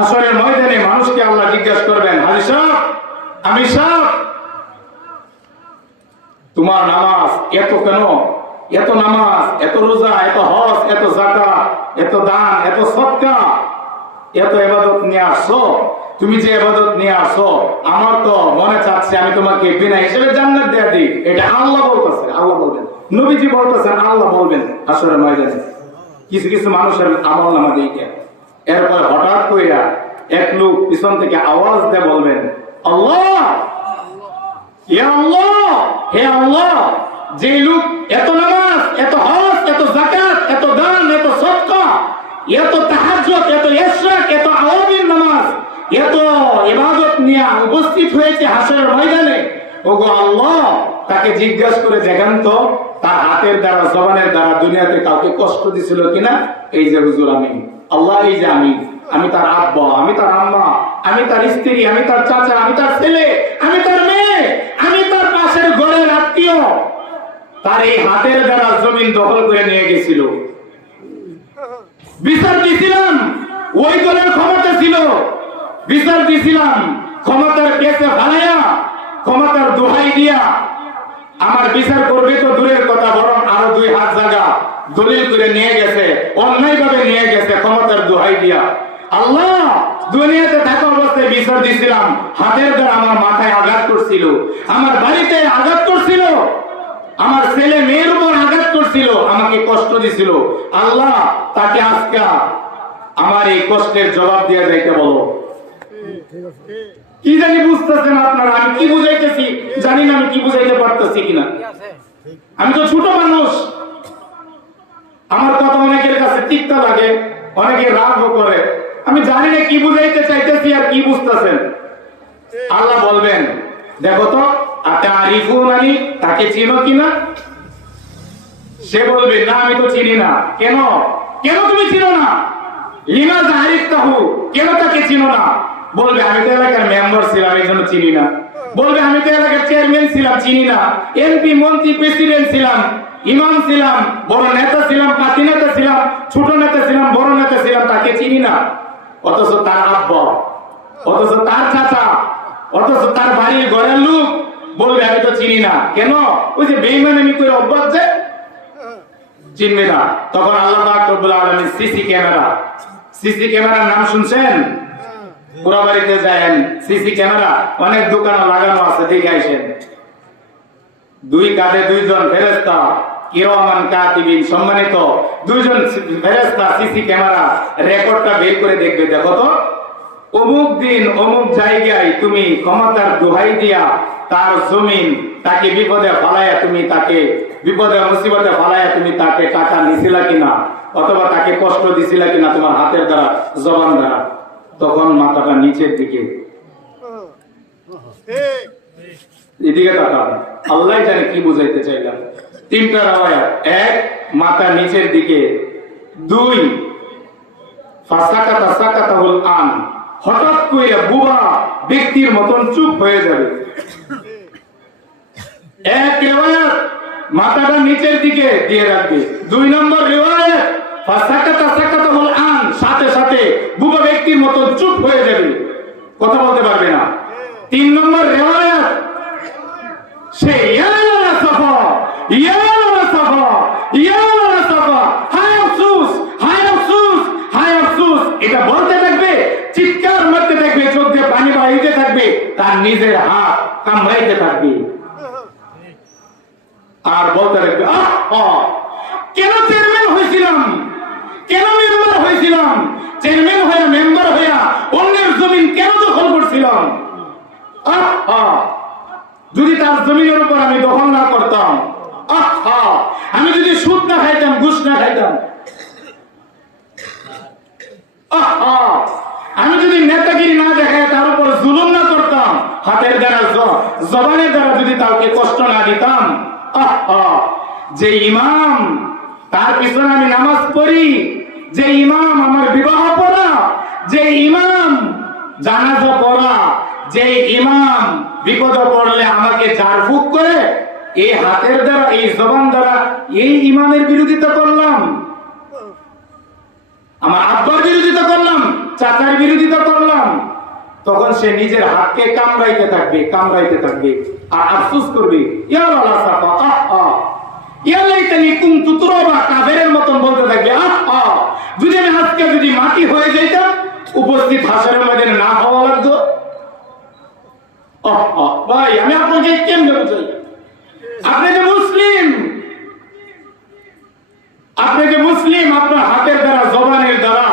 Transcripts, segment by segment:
হাসরের ময়দানে মানুষকে আল্লাহ জিজ্ঞাসা করবেন, হাজি সাহেব আমি সাহেব, তোমার নামাজ এত কেন? এত নামাজ, এত রোজা, এত হজ, এত জাকা এত দান, এত সৎকা, এত এবাদত নিয়ে আসছো? তুমি যে এবাদত নিয়ে আসো আমার তো মনে চাচ্ছে আমি তোমাকে বিনা হিসেবে জান্নাত দেয়া দিই। এটা আল্লাহ বলতেছে, আল্লাহ বলবেন। নবীজি বলতেছেন, আল্লাহ বলবেন আসলে ময়দানে। কিছু কিছু মানুষের আমল নামা দিকে এরপর হঠাৎ কইরা এক লোক পিছন থেকে আওয়াজ দিয়ে বলবেন, আল্লাহ! হে আল্লাহ! যে লোক এত নামাজ, এত হজ, এত জাকাত এত দান, এত সৎকা এত তাহাজ্জুদ, এত ইশরাক, এত আওয়ামীর নামাজ, এত ইবাদত নিয়ে উপস্থিত হয়েছে হাসের ময়দানে, ওগো আল্লাহ! তাকে জিজ্ঞাসা করে দেখেন তো, তার হাতের দ্বারা, জবানের দ্বারা দুনিয়াতে কাউকে কষ্ট দিছিল কিনা? এই যে হুজুর আমি আল্লাহ যে আমি আমি তার আব্বা, আমি তার আম্মা, আমি তার স্ত্রী, আমি তার চাচা, আমি তার ছেলে, আমি তার মেয়ে, আমি তার পাশের ঘরের আত্মীয়। তার এই হাতের দ্বারা জমিন দখল করে নিয়ে গেছিল। বিচার দিছিলাম, ওই দলের ক্ষমতা ছিল। বিচার দিছিলাম, ক্ষমতার কেসে ফালাইয়া, ক্ষমতার দোহাই দিয়া। আমার বিচার করবে তো দূরের কথা, বরং আরও দুই হাত জায়গা দলিল করে নিয়ে গেছে অন্যায় ভাবে নিয়ে গেছে, ক্ষমতার দোহাই দিয়া। আল্লাহ, দুনিয়াতে থাকা অবস্থায় বিচার দিছিলাম, হাতের দ্বারা আমার মাথায় আঘাত করছিল, আমার বাড়িতে আঘাত করছিল, আমার ছেলে মেয়ের উপর আঘাত করছিল, আমাকে কষ্ট দিছিল। আল্লাহ, তাকে আজকে আমার এই কষ্টের জবাব দিয়ে যাইতে বলো। কি জানি বুঝতেছেন আপনারা, আমি কি বুঝাইতেছি? জানি না আমি কি বুঝাইতে পারতেছি কিনা। আমি তো ছোট মানুষ। আমার কথা অনেকের কাছে তিক্ত লাগে, অনেকে রাগও করে। আমি জানি না কি বুঝাইতে চাইতেছি আর কি বুঝতেছেন। আল্লাহ বলবেন, দেখো তো তাকে চিনো কিনা সে বলবে, না, আমি তো চিনি না। কেন? কেন তুমি চিনো না? লিমা জাহারিফ তাহু কেন তাকে চিনো না? বলবে, আমি তো এলাকার মেম্বার ছিলাম এই জন্য চিনি না। বলবে, আমি তো এলাকার চেয়ারম্যান ছিলাম, চিনি না। এমপি, মন্ত্রী, প্রেসিডেন্ট ছিলাম। ইমাম ছিলাম, বড় নেতা ছিলাম, পাতি নেতা ছিলাম, ছোট নেতা ছিলাম, বড় নেতা ছিলাম, তাকে চিনি না। অথচ তার আব্বা, অথচ তার চাচা, অথচ তার বাড়ির ঘরের লোক বলবে, আমি তো চিনি না। কেন? ওই যে বেইমানি করে অভ্যাস যে চিনবে না তখন আল্লাহ পাক রব্বুল আলামিন সিসি ক্যামেরা, সিসি ক্যামেরার নাম শুনছেন? পুরা বাড়িতে যায়েন, সিসি ক্যামেরা, অনেক দোকানে লাগানো আছে, দেখে আইসেন। দুই কাঁধে দুইজন ফেরেস্তা কিরমান কাতিবিন সম্মানিত দুইজন ফেরেস্তা সিসি ক্যামেরা রেকর্ডটা বের করে দেখবে দেখো তো। অমুক দিন অমুক জায়গায় তুমি ক্ষমতার দোহাই দিয়া তার জমিন তাকে বিপদে ফালাইয়া তুমি তাকে বিপদে মুসিবতে ফালাইয়া তুমি তাকে টাকা নিছিলা কিনা অথবা তাকে কষ্ট দিছিলা কিনা তোমার হাতের দ্বারা জবান দ্বারা। তখন মাথাটা নিচের দিকে। এদিকে তাকান আল্লাহ জানে কি বুঝাইতে চাইলাম। তিনটা রাওয়ায়াত এক, মাথা নিচের দিকে। দুই আন। হঠাৎ করে বুবা ব্যক্তির মতন চুপ হয়ে যাবে। এক মাথাটা নিচের দিকে দিয়ে রাখবে। দুই নম্বর রেওয়ায়াত সাথে সাথে বুবা ব্যক্তির মতন চুপ হয়ে যাবে। কথা বলতে পারবে না। তিন নম্বর রেওয়ায়াত সে ইয়ালানা সাফা ইয়ালানা সাফা ইয়ালানা সাফা হায় আফসোস হায় আফসোস হায় আফসোস এটা বলতে থাকবে, চিৎকার মারতে থাকবে, চোখ দিয়ে পানি বাহিতে থাকবে, তার নিজের হাত কামড়াইতে থাকবে। আর বলতে থাকবে কেন চেয়ারম্যান হয়েছিলাম? কেন মেম্বার হয়েছিলাম? চেয়ারম্যান হয়ে, মেম্বার হইয়া অন্যের জমিন কেন দখল করছিলাম? যদি তার জমিনের উপর আমি দখল না করতাম, আহা আমি যদি সুদ না খাইতাম, ঘুষ না খাইতাম আহা আমি যদি নেতাগিরি না দেখায় তার উপর জুলুম না করতাম হাতের দ্বারা জবানের দ্বারা যদি তাকে কষ্ট না দিতাম যে ইমাম, তার পিছনে আমি নামাজ পড়ি, যে ইমাম আমার বিবাহ পড়া, যে ইমাম জানাজা পড়া, যে ইমাম বিপদ পড়লে আমাকে ঝাড়ফুঁক করে এই হাতের দ্বারা, এই জবান দ্বারা, এই ইমামের বিরোধিতা করলাম। আমার আব্বার বিরোধিতা করলাম। তখন সে নিজের হাতকে কামড়াইতে থাকবে কামড়াইতে থাকবে। আর আফসুস করবে আপনি যে মুসলিম, আপনি যে মুসলিম, আপনার হাতের দ্বারা, জবানের দ্বারা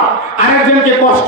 আরেকজনকে কষ্ট